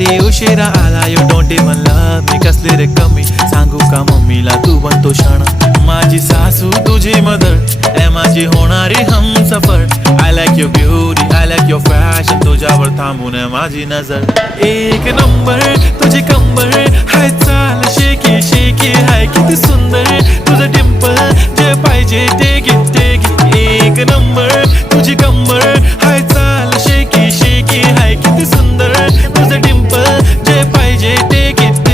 येडे उशिरा आला you don't even love me कसले रे कमी सांगू का मम्मीला तू बनतो शाणा माझी सासू तुझी मदर ए माझी होणारी Humsafar I like your beauty I like your fashion तुझ्यावर थांबून आहे माझी नजर एक नंबर तुझी कंबर हाय चाल शेकी शेकी हाय किती सुंदर तुझं डिंपल जे पाहिजे ते गिफ्ट एक नंबर तुझी कंबर हाय चाल शेकी शेकी हाय किती सुंदर तुझं डिंपल जे पाहिजे ते गिफ्ट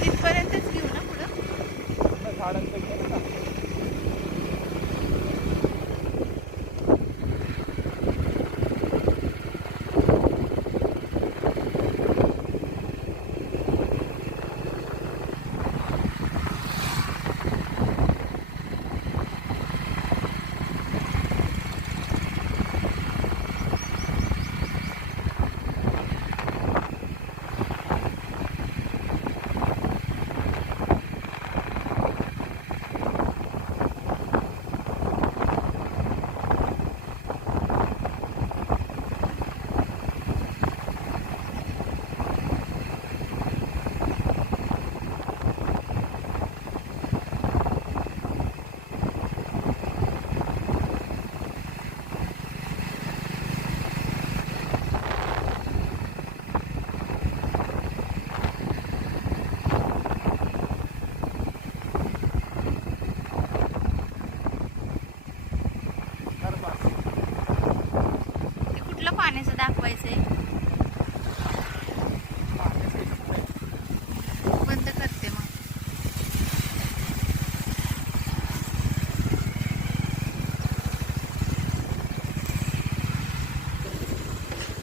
तिथपर्यंतच घेऊ ना पुढं. ते कुठलं पाण्याचं दाखवायचंय.